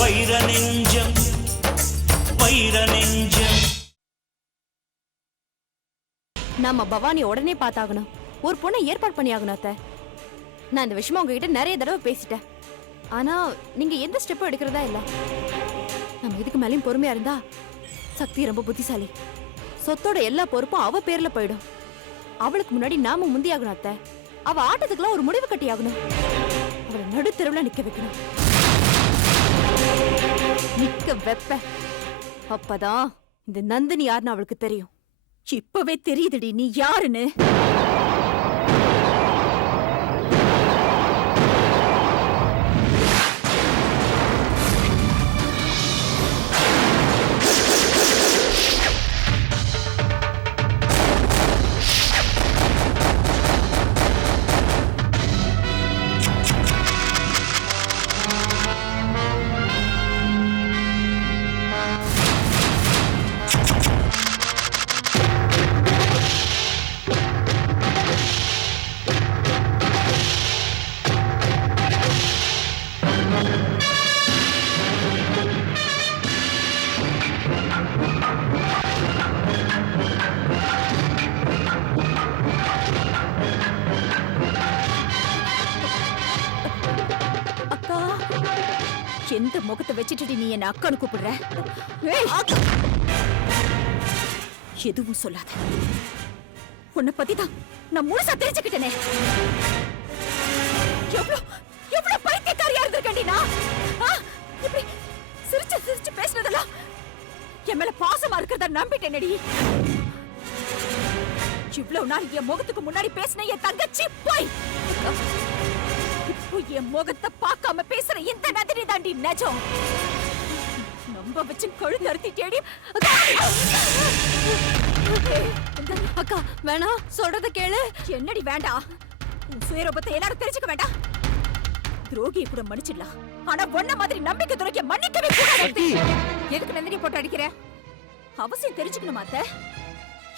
வைர நெஞ்சம் வைர நெஞ்சம். நாம பவானி உடனே பார்த்தாகணும். ஒரு பொண்ணை ஏற்பாடு பண்ணி ஆகணும் அத்தை. நான் இந்த விஷயமா உங்ககிட்ட நிறைய தடவை பேசிட்டேன். ஆனா நீங்க எந்த ஸ்டெப்பும் எடுக்கிறதா இல்ல. நம்ம இதுக்கு மேலேயும் பொறுமையா இருந்தா சக்தி ரொம்ப புத்திசாலி. சொத்தோட எல்லா பொறுப்பும் அவ பேர்ல போயிடும். அவளுக்கு முன்னாடி நாம முந்தி ஆகணும் அத்தை. அவ ஆட்டத்துக்குலாம் ஒரு முடிவு கட்டி ஆகணும். அவளை நடுத்தெருவுல நிக்க வைக்கணும். நிக்க வெப்ப. அப்பதான் இந்த நந்தினி யாருன்னு அவளுக்கு தெரியும். இப்பவே தெரியுதுடி நீ யாருன்னு. எந்த முகத்தை வச்சிட்டு நீ என்ன அக்கான்னு கூப்பிடுற? எதுவும் சொல்லாத. உன்னை பத்தி தான் நான் முழுசா தெரிஞ்சுக்கிட்டேனே. எவ்வளவு பைத்தியக்காரியா இருந்திருக்கேன்டி நான். இப்படி சிரிச்சு சிரிச்சு பேசுனதெல்லாம் என் மேல பாசமா இருக்கிறத நம்பிட்டேனடி. இவ்வளவு நாள் என் முகத்துக்கு முன்னாடி பேசின என் தங்கச்சி போய் என் முகத்தை பார்க்காம பேசுற இந்த நந்தினி தாண்டி நிஜம். நம்ப வச்சு கழுத்து அறுத்திட்டேடி. அக்கா வேணா, சொல்றத கேளு. என்னடி வேண்டாம்? உன் சுயரூபத்தை எல்லாரும் தெரிஞ்சுக்க வேண்டாம். துரோகியை கூட மன்னிச்சிடலாம், ஆனா ஒன்ன மாதிரி நம்பிக்கை துரோகியை மன்னிக்கவே கூடாது. எதுக்கு நந்தினி போட்டு அடிக்கிற? அவசியம் தெரிஞ்சுக்கணுமா அத்தை?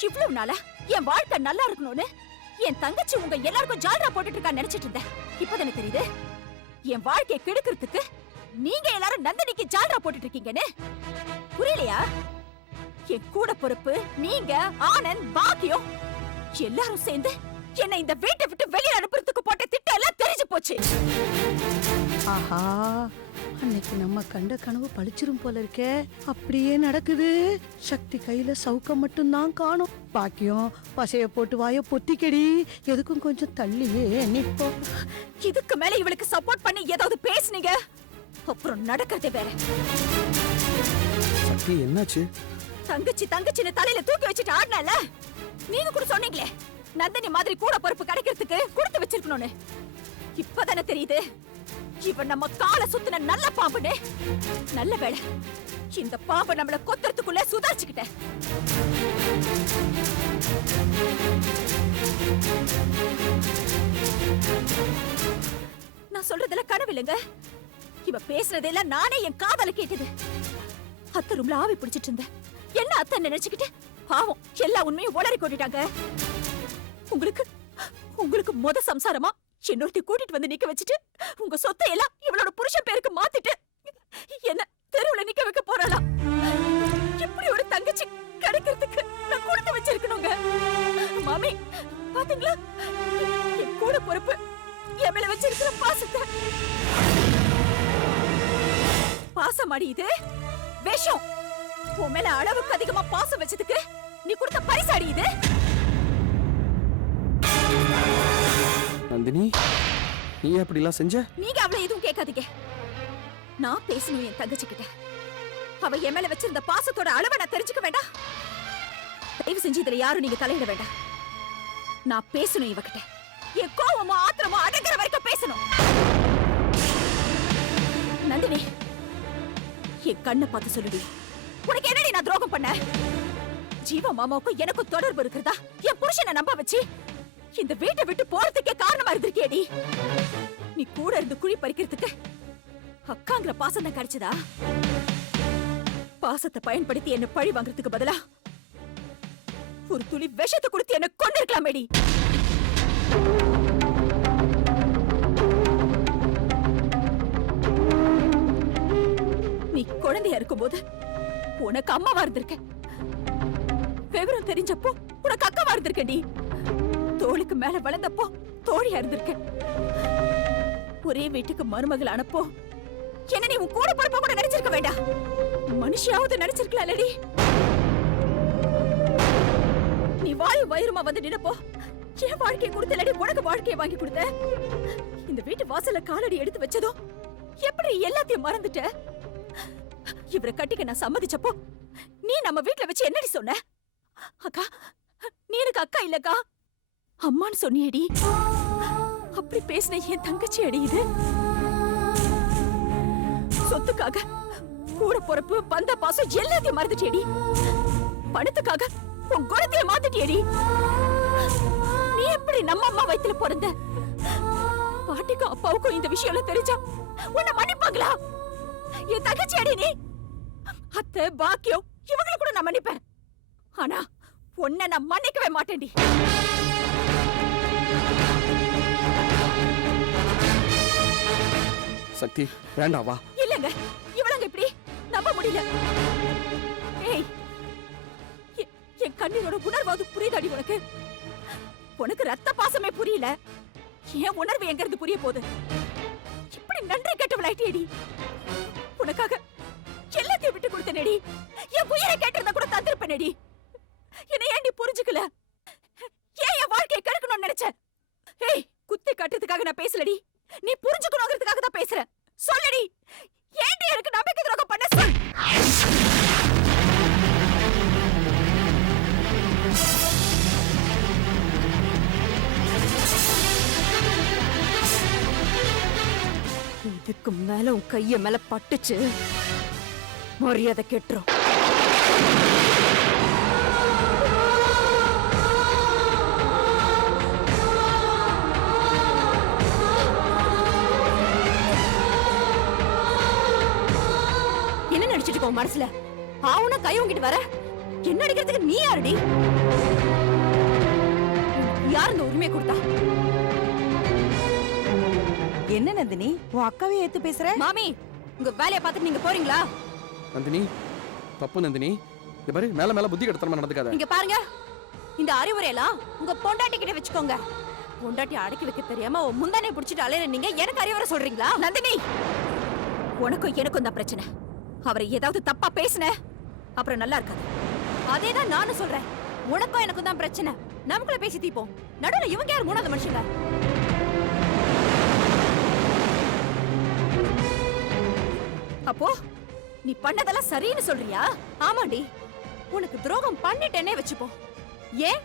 இவ்வளவு நாளா என் வாழ்க்கை நல்லா இருக்கணும்னு என் தங்கச்சி உங்க எல்லாருக்கும் ஜால்ரா போட்டுட்டு இருக்கா நினைச்சிட்டு இருந்தேன். இப்பதானே தெரியுது என் வாழ்க்கையை கெடுக்கிறதுக்கு நீங்க எல்லாரும் நந்தினிக்கு ஜால்ரா போட்டுட்டு இருக்கீங்கன்னு. புரியலையா? என் கூட பொறுப்பு நீங்க, ஆனந்த், பாக்கியம் எல்லாரும் சேர்ந்து என்னை இந்த வீட்டை விட்டு வெளியே அனுப்புறதுக்கு போட்ட திட்டம் எல்லாம் தெரிஞ்சு போச்சு. ஆஹா, அன்னைக்கு நம்ம கண்ட கனவு பழிச்சிரும் போல இருக்கே. அப்படியே நடக்குது. சக்தி கையில சவுக்கம் மட்டும்தான் காணும். பாக்கியம் பசைய போட்டு வாய பொத்திக்கடி. எதுக்கும் கொஞ்சம் தள்ளியே நிப்போ. இதுக்கு மேல இவளுக்கு சப்போர்ட் பண்ணி ஏதாவது பேசுனீங்க, அப்புறம் நடக்கிறதே வேற. சக்தி என்னாச்சு? தங்கச்சி தங்கச்சின்னு தலையில தூக்கி வச்சுட்டு ஆடனால நீங்க கூட சொன்னீங்களே நந்தினி மாதிரி கூட பொறுப்பு கிடைக்கிறதுக்கு கொடுத்து வச்சிருக்கணும்னு. இப்பதானே தெரியுது இவன் நம்ம காலை சுத்தின நல்ல பாம்புன்னு. நல்ல வேளை இந்த பாம்பு நம்மள கொத்துறதுக்குள்ள சுதாரிச்சுக்கிட்ட. நான் சொல்றதுல கனவு இல்லைங்க. இவ பேசுறதெல்லாம் நானே என் காதல கேட்டது. அத்தை ரூம்ல ஆவி பிடிச்சிட்டு இருந்தேன். என்ன அத்தை நினைச்சுக்கிட்டு பாவம் எல்லா உண்மையும் உளறி கொட்டிட்டாங்க. உங்களுக்கு முத சம்சாரமா என்னொருத்தி கூட்டிட்டு வந்து நிக்க வச்சுட்டு உங்க சொத்தை எல்லாம் இவளோட புருஷன் பேருக்கு மாத்திட்டு என்ன தெருவுல நிக்க வைக்க போறாளாம். இப்படி ஒரு தங்கச்சி கிடைக்கிறதுக்கு நான் கொடுத்து வச்சிருக்கணுங்க. மாமி பாத்தீங்களா என் கூட பொறுப்பு என் மேல வச்சிருக்கிற பாசத்தை. பாசமாடி இது விஷம். உன் மேல அளவுக்கு அதிகமா பாசம் வச்சதுக்கு நீ கொடுத்த பரிசாடி இது. நந்தினி, நீ அப்படிலாம் செஞ்ச? நீங்க அவளை எதுவும் கேட்காதீங்க. நான் பேசணும் என் தங்கச்சி கிட்ட. அவ என் மேல வச்சிருந்த பாசத்தோட அளவை நான் தெரிஞ்சுக்க வேண்டாம். தயவு செஞ்சு இதுல யாரும் நீங்க தலையிட வேண்டாம். நான் பேசணும் இவகிட்ட. என் கோவமோ ஆத்திரமோ அடங்குற வரைக்கும் பேசணும். நந்தினி, என் கண்ணை பார்த்து சொல்லுடி, உனக்கு என்னடி நான் துரோகம் பண்ண? ஜீவா மாமாவுக்கும் எனக்கும் தொடர்பு இருக்கிறதா என் புருஷனை நம்ப வச்சு இந்த வீட்டை விட்டு போறதுக்கே காரணமா இருந்திருக்கேடி. நீ கூட இருந்து குழி பறிக்கிறதுக்கு அக்காங்கிற பாசம் தான் கிடைச்சதா? பாசத்தை பயன்படுத்தி என்ன பழி வாங்குறதுக்கு பதிலா ஒரு துளி விஷத்தை கொடுத்து என்ன கொண்டிருக்கலாமேடி. நீ குழந்தையா இருக்கும்போது உனக்கு அம்மாவா இருந்திருக்க. விவரம் தெரிஞ்சப்போ உனக்கு அக்காவா இருந்திருக்கடி. தோளுக்கு மேல வளர்ந்தப்போ தோழியா இருந்திருக்க. ஒரே வீட்டுக்கு மருமகள் ஆனப்போ என்ன நீ உன் கூட பொறுப்பா கூட நினைச்சிருக்க வேண்டாம். மனுஷியாவது நினைச்சிருக்கலாம்லடி. நீ வாயு வயிறுமா வந்து நினைப்போ என் வாழ்க்கையை கொடுத்தலடி, உனக்கு வாழ்க்கையை வாங்கி கொடுத்த. இந்த வீட்டு வாசல்ல காலடி எடுத்து வச்சதோ எப்படி எல்லாத்தையும் மறந்துட்ட. இவரை கட்டிக்க நான் சம்மதிச்சப்போ நீ நம்ம வீட்டுல வச்சு என்னடி சொன்ன? அக்கா, நீ எனக்கு அக்கா இல்லக்கா அம்மான்னு சொன்னியடி. அப்படி பேசின என் தங்கச்சி அடி இது. சொத்துக்காக கூட பொறுப்பு பந்த பாசம் எல்லாத்தையும் மறந்துட்டியடி. பணத்துக்காக உன் குணத்தைய மாத்திட்டியடி. நீ எப்படி நம்ம அம்மா வயித்துல பிறந்த? பாட்டிக்கும் அப்பாவுக்கும் இந்த விஷயம் தெரிஞ்சா உன்னை மன்னிப்பாங்களா? என் தங்கச்சி அடி நீ. அத்தை பாக்கியம் இவங்களை கூட நான் மன்னிப்பேன். ஆனா உன்னை நான் மன்னிக்கவே மாட்டேன்டி. சக்தி வேண்டாம் வா. இல்லங்க, இவளங்க இப்படி நம்ப முடியல. ஏய், என் கண்ணீரோட உணர்வாது புரியுதாடி உனக்கு? உனக்கு ரத்த பாசமே புரியல, என் உணர்வு எங்க இருந்து புரிய போகுது? இப்படி நன்றி கெட்டவளாயிட்டேடி. உனக்காக எல்லாத்தையும் விட்டு கொடுத்தனேடி. என் உயிரை கேட்டிருந்தா கூட தந்திருப்பேனேடி. என்னை ஏன் நீ புரிஞ்சுக்கல? ஏன் என் வாழ்க்கையை கெடுக்கணும்னு நினைச்ச? ஏய், குத்தி கட்டுறதுக்காக நான் பேசலடி, நீ புரிஞ்சுக்கணுங்கிறதுக்காக தான் பேசுறேன். சொல்லடி, ஏன்டி எனக்கு நம்பிக்கை துரோகம் பண்ண? சொல். இதுக்கு மேல உன் கைய மேல பட்டுச்சு மரியாதை கெட்டுரும். என்ன நடிச்சிட்டு இருக்கோம் மனசுல? ஆவுனா கை உங்கிட்டு வர என்ன அடிக்கிறதுக்கு நீ யாருடி? யார் இந்த உரிமையை கொடுத்தா? என்ன நந்தினி, உன் அக்காவே ஏத்து பேசுற? மாமி, உங்க வேலையை பார்த்துட்டு நீங்க போறீங்களா? நந்தினி தப்பு நந்தினி. இந்த மாதிரி மேல மேல புத்தி கெடுத்தனமா நடந்துக்காத. இங்க பாருங்க, இந்த அறிவுரையெல்லாம் உங்க பொண்டாட்டி கிட்ட வச்சுக்கோங்க. பொண்டாட்டி அடக்கி வைக்க தெரியாம முந்தானே புடிச்சிட்டு அலையற நீங்க எனக்கு அறிவுரை சொல்றீங்களா? நந்தினி, உனக்கும் எனக்கும் தான் பிரச்சனை. அவரை ஏதாவது தப்பா பேசுன அப்புறம் நல்லா இருக்காது. அதேதான் நானும் சொல்றேன். உனக்கும் எனக்கும் தான் பிரச்சனை. நமக்குள்ள பேசி தீப்போம். நடுவுல இவங்க யார் மூணாவது மனுஷங்க? அப்போ நீ பண்ணதெல்லாம் சரின்னு சொல்றியா? ஆமாண்டி, உனக்கு துரோகம் பண்ணிட்டேனே வச்சுப்போ. ஏன்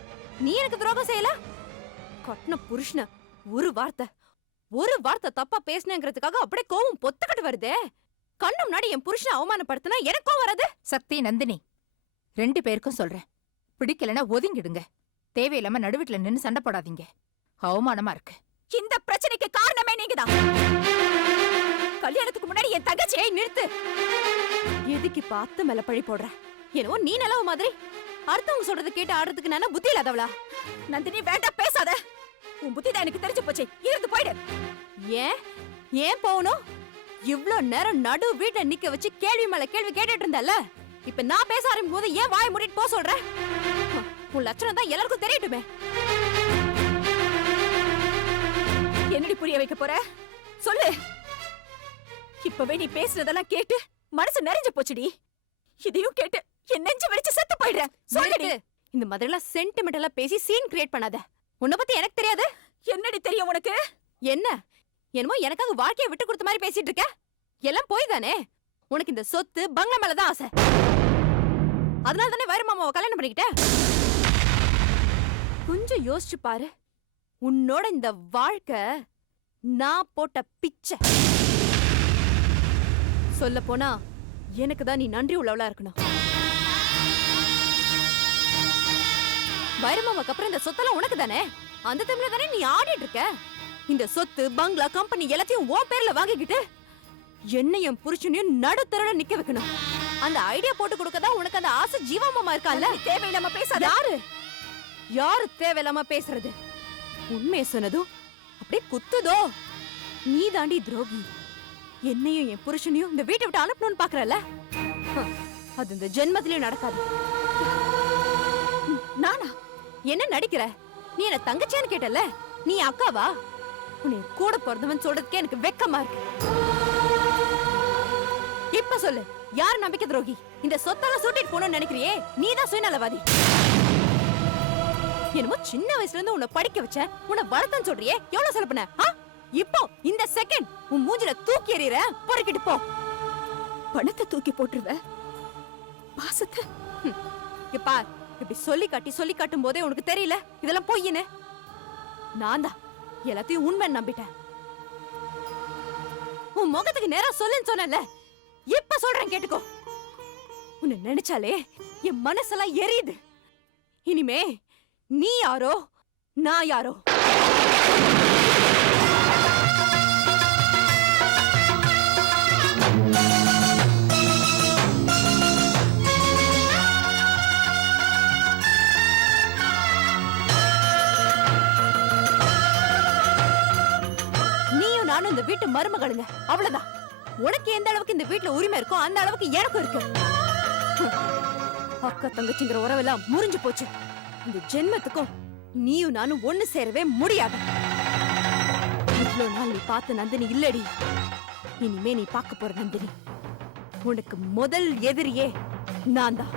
நீ எனக்கு துரோகம் செய்யல? கட்டின புருஷன ஒரு வார்த்தை தப்பா பேசினேங்கிறதுக்காக அப்படியே கோவம் பொத்துக்கிட்டு வருதே. கண்ணு முன்னாடி என் புருஷனை அவமானப்படுத்தினா எனக்கும் வராது? சக்தி, நந்தினி, 2 பேருக்கும் சொல்றேன், பிடிக்கலன்னா ஒதுங்கிடுங்க. தேவையில்லாம நடுவீட்டுல நின்னு சண்டை போடாதீங்க. அவமானமா இருக்கு. இந்த பிரச்சனைக்கு காரணமே நீங்கதான். கல்யாணத்துக்கு முன்னாடி என் தங்கச்சியை நிறுத்து. எதுக்கு பார்த்து மேல பழி போடுற? என்னவோ நீ நல்லவ மாதிரி அடுத்தவங்க சொல்றதை கேட்டு ஆடுறதுக்கு நானே புத்தி இல்லாதவளா? நந்தினி, வேண்டாம் பேசாத. உன் புத்தி தான் எனக்கு தெரிஞ்சு போச்சு. இருந்து போயிடு. ஏன் போகணும்? இவ்ளோ நேரம் நடு வீட்டுல நிக்க வச்சு கேள்வி மேல கேள்வி கேட்டுட்டு இருந்தல்ல, இப்ப நான் பேச ஆரம்பிக்கும் போது ஏன் வாய் மூடிட்டு போக சொல்ற? உன் லட்சணம் தான் எல்லாருக்கும் தெரியட்டுமே. என்னடி புரிய வைக்க போற? சொல்லு. இப்பவே நீ பேசுறதெல்லாம் கேட்டு மனசு நிறைஞ்சு போச்சுடி. இதையும் கேட்டு என் நெஞ்சு வெடிச்சு செத்து போயிடுறேன். சொல்லுடி. இந்த மாதிரி எல்லாம் சென்டிமெண்டலா பேசி சீன் கிரியேட் பண்ணாத. உன்னை பத்தி எனக்கு தெரியாது. என்னடி தெரியும் உனக்கு? என்ன என்னமோ எனக்காக வாழ்க்கையை விட்டு கொடுத்த மாதிரி பேசிட்டு இருக்க? எல்லாம் போய் தானே. உனக்கு இந்த சொத்து பங்களா மேலதான் ஆசை. அதனால தானே வைர மாமாவை கல்யாணம் பண்ணிக்கிட்ட. கொஞ்சம் யோசிச்சு பாரு. உன்னோட இந்த வாழ்க்கை நான் போட்ட பிச்சை. சொல்ல போனா எனக்கு தான் நீ நன்றி உள்ளவளா இருக்கணும். வைரமாவுக்கு அப்புறம் இந்த சொத்தெல்லாம் உனக்கு தானே. அந்த டைம்ல தானே நீ ஆடிட்டு இருக்க. இந்த சொத்து பங்களா கம்பெனி எல்லாத்தையும் உன் பேர்ல வாங்கிக்கிட்டு என்னையும் புருஷனையும் நடுத்தரல நிக்க வைக்கணும். அந்த ஐடியா போட்டு கொடுக்கதான் உனக்கு அந்த ஆசை ஜீவாமாமா இருக்கான்ல. தேவையில்லாம பேசாத. யாரு யாரு தேவையில்லாம பேசுறது? உண்மையை சொன்னதும் அப்படியே குத்துதோ. நீ தாண்டி துரோகி. என்னையும் என் புருஷனையும் இந்த வீட்டை விட்டு அனுப்பணும்னு பாக்குறல, அது இந்த ஜென்மத்திலயும் நடக்காது. நானா? என்ன நடிக்கிற? நீ என்ன தங்கச்சியான்னு கேட்டல, நீ அக்காவா? உன்னை கூட பிறந்தவன் சொல்றதுக்கே எனக்கு வெக்கமா இருக்கு. இப்ப சொல்லு, யார் நம்பிக்கை துரோகி? இந்த சொத்தெல்லாம் சூட்டிட்டு போகணும்னு நினைக்கிறியே, நீதான் சுயநலவாதி. என்னமோ சின்ன வயசுல இருந்து உன்னை படிக்க வச்ச, உன்னை வளர்த்தன்னு சொல்றியே, எவ்வளவு செலவு பண்ண? இப்போ இந்த செகண்ட் உன் மூஞ்சில தூக்கி எறியற, பொறுக்கிட்டு போ. பணத்தை தூக்கி போட்டுருவ, பாசத்தை இப்பா இப்படி சொல்லி காட்டும் போதே உனக்கு தெரியல இதெல்லாம் பொய்யின்னு. நான் தான் எல்லாத்தையும் உண்மை நம்பிட்டேன். உன் முகத்துக்கு நேரா சொல்லுன்னு சொன்னல, இப்ப சொல்றேன் கேட்டுக்கோ. உன்னை நினைச்சாலே என் மனசெல்லாம் எரியுது. இனிமே நீ யாரோ நான் யாரோ. நீயும் நானும் இந்த வீட்டு மருமகளுங்க, அவ்வளவுதான். உனக்கு எந்த அளவுக்கு இந்த வீட்டுல உரிமை இருக்கோ அந்த அளவுக்கு எனக்கும் இருக்கு. அக்கா தங்கச்சிங்கிற உறவெல்லாம் முறிஞ்சு போச்சு. இந்த ஜென்மத்துக்கும் நீயும் நானும் ஒண்ணு சேரவே முடியாது. இவ்வளவு நாள் நீ பார்த்த நந்தினி இல்லடி, இனிமே நீ பார்க்க போற நந்தினி. உனக்கு முதல் எதிரியே நான் தான்.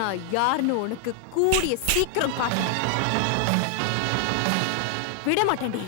நான் யாருன்னு உனக்கு கூடிய சீக்கிரம் காட்டுறேன். விட மாட்டேன்டி.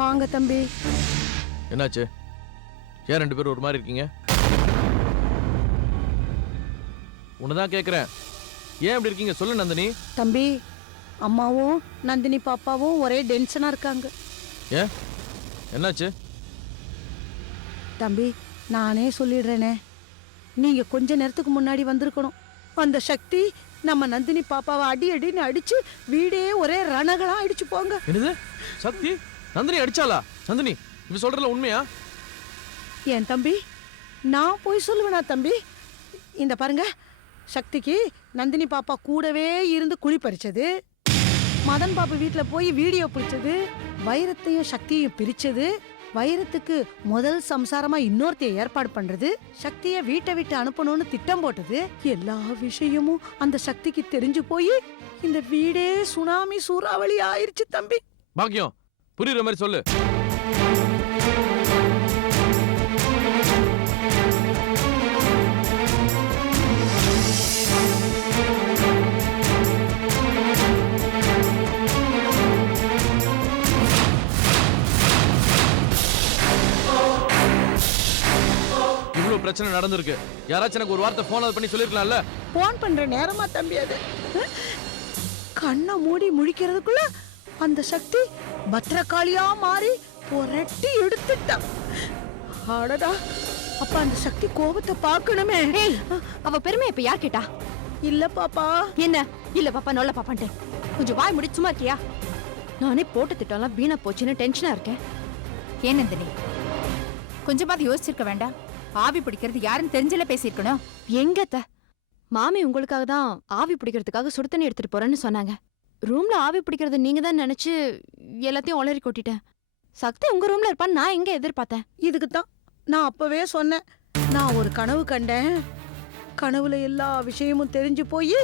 வாங்க தம்பி. என்னாச்சு? ஏன் ரெண்டு பேரும் ஒரு மாதிரி இருக்கீங்க? உன்னதான் கேக்குறேன், ஏன் இப்படி இருக்கீங்க? சொல்லு நந்தினி. தம்பி, அம்மாவும் நந்தினி பாப்பாவும் ஒரே டென்ஷனா இருக்காங்க. ஏன், என்னாச்சு? தம்பி, நானே சொல்லிடுறேனே, நீங்க கொஞ்ச நேரத்துக்கு முன்னாடி வந்திருக்கணும். அந்த சக்தி நம்ம நந்தினி பாப்பாவை அடி அடின்னு அடிச்சு வீடே ஒரே ரணகளா அடிச்சு போங்க. என்னது? சக்தி நந்தினி அடிச்சாளா? நந்தினி இப்ப சொல்றதுல உண்மையா? ஏன் தம்பி, நான் போய் சொல்லுவேனா தம்பி? இந்த பாருங்க, சக்திக்கு நந்தினி பாப்பா கூடவே இருந்து குழி பறிச்சது, மதன் பாப்பா வீட்டுல போய் வீடியோ பிடிச்சது, வைரத்தையும் சக்தியையும் பிரிச்சது, வைரத்துக்கு முதல் சம்சாரமா இன்னொருத்தைய ஏற்பாடு பண்றது, சக்திய வீட்டை விட்டு அனுப்பணும்னு திட்டம் போட்டது, எல்லா விஷயமும் அந்த சக்திக்கு தெரிஞ்சு போய் இந்த வீடே சுனாமி சூறாவளி ஆயிருச்சு தம்பி. பாக்கியம், புரியுற மாதிரி சொல்லு. இவ்வளவு பிரச்சனை நடந்திருக்கு, யாராச்சும் எனக்கு ஒரு வார்த்தை போன் பண்ணி சொல்லிருக்கலாம்ல? போன் பண்ற நேரமா தம்பி அது? கண்ணை மூடி முழிக்கிறதுக்குள்ள அந்த சக்தி பத்திரகாளியா மாறி புரட்டி எடுத்துட்டான். அடடா, அப்ப அந்த சக்தி கோபத்தை பார்க்கணுமே. அவ பெருமை இப்ப யார் கேட்டா? இல்ல பாப்பா. என்ன இல்ல பாப்பா, நொல்ல பாப்பான்ட்டு கொஞ்சம் வாய் முடி சும்மா இருக்கியா? நானே போட்டு திட்டம்லாம் வீணா போச்சுன்னு டென்ஷனா இருக்கேன். ஏன் நந்தினி, கொஞ்சமாவது யோசிச்சிருக்க வேண்டாம்? ஆவி பிடிக்கிறது யாருன்னு தெரிஞ்சல பேசியிருக்கணும். எங்கத்த மாமி உங்களுக்காக தான் ஆவி பிடிக்கிறதுக்காக சுடு தண்ணி எடுத்துட்டு போறேன்னு சொன்னாங்க. ரூம்ல ஆவி பிடிக்கிறது நீங்க தான் நினைச்சு எல்லாத்தையும் உளறி கொட்டிட்டேன். சக்தி உங்க ரூம்ல இருப்பான்னு நான் எங்க எதிர்பார்த்தேன். இதுக்கு தான் நான் அப்பவே சொன்னேன். நான் ஒரு கனவு கண்டேன். கனவுல எல்லா விஷயமும் தெரிஞ்சு போய்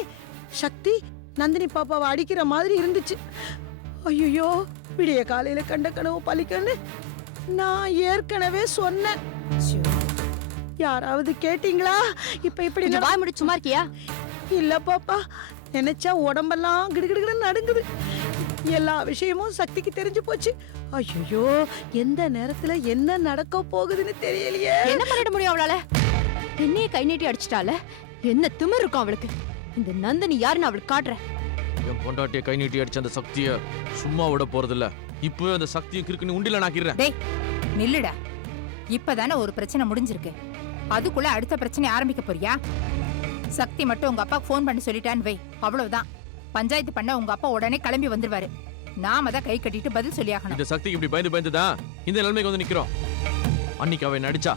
சக்தி நந்தினி பாப்பாவை அடிக்கிற மாதிரி இருந்துச்சு. ஐயோ, விடிய காலையில கண்ட கனவு பலிக்கன்னு நான் ஏற்கனவே சொன்னேன். யாராவது கேட்டீங்களா? இப்ப இப்படி கொஞ்சம் வாய் முடி சும்மா இருக்கியா? இல்ல பாப்பா, நினைச்சா உடம்பெல்லாம் கிடுகிடுன்னு நடுங்குது. எல்லா விஷயமும் சக்திக்கு தெரிஞ்சு போச்சு. ஐயோ, எந்த நேரத்துல என்ன நடக்க போகுதுன்னு தெரியலையே. என்ன பண்ணிட முடியும் அவளால? என்னையே கை நீட்டி அடிச்சிட்டால. என்ன திமிர் இருக்கும் அவளுக்கு. இந்த நந்தினி யாருன்னு அவளுக்கு காட்டுறேன். என் பொண்டாட்டிய கை நீட்டி அடிச்ச அந்த சக்திய சும்மா விட போறதில்ல. இப்போ அந்த சக்தியும் கிறுக்குன்னு உண்டில நாக்கிடுறேன். டேய் நில்லுடா. இப்பதானே ஒரு பிரச்சனை முடிஞ்சிருக்கு, அதுக்குள்ள அடுத்த பிரச்சனை ஆரம்பிக்க போறியா? சக்தி மட்டும் உங்க அப்பா ஃபோன் பண்ணி சொல்லிட்டான்னு வை, அவ்வளவுதான். பஞ்சாயத்து பண்ண உங்க அப்பா உடனே கிளம்பி வந்துருவாரு. நாம தான் கை கட்டிட்டு பதில் சொல்லியாகணும். இந்த சக்திக்கு இப்படி பயந்துதான் இந்த நிலைமைக்கு வந்து நிக்கிறோம். அன்னைக்கு அவ நடிச்சா,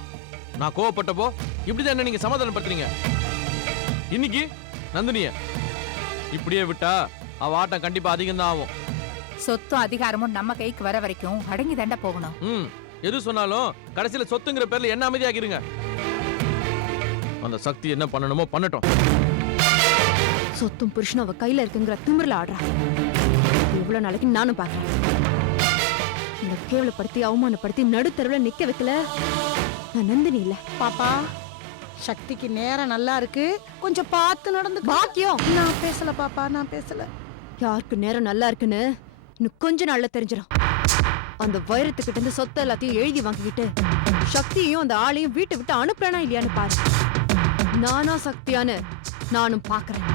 நான் கோவப்பட்டப்போ இப்படிதான் என்ன நீங்க சமாதானப்படுத்துறீங்க. இன்னைக்கு நந்தினிய இப்படியே விட்டா அவ ஆட்டம் கண்டிப்பா அதிகம் தான் ஆகும். சொத்தும் அதிகாரமும் நம்ம கைக்கு வர வரைக்கும் அடங்கி தண்ட போகணும். எது சொன்னாலும் கடைசியில சொத்துங்கிற பேர்ல என்ன அமைதியாகிருங்க. அந்த சக்தி என்ன பண்ணணுமோ பண்ணட்டும். சொத்தும் புருஷனும் அவ கையில இருக்குங்கிற திமிர்ல ஆடுறா. இவ்வளவு நாளைக்கு நானும் பாக்குறேன். இந்த கேவலப்படுத்தி அவமானப்படுத்தி நடுத்தருவுல நிக்க வைக்கல நான் நந்தினி இல்ல. பாப்பா, சக்திக்கு நேரம் நல்லா இருக்கு, கொஞ்சம் பார்த்து நடந்து. பாக்கியம், நான் பேசல பாப்பா, நான் பேசல. யாருக்கு நேரம் நல்லா இருக்குன்னு இன்னும் கொஞ்ச நாள்ல தெரிஞ்சிடும். அந்த வைரத்துக்கிட்ட இருந்து சொத்தை எல்லாத்தையும் எழுதி வாங்கிக்கிட்டு சக்தியையும் அந்த ஆளையும் வீட்டை விட்டு அனுப்புறானா இல்லையான்னு பாரு. நானா சக்தியான்னு நானும் பாக்குறேன்.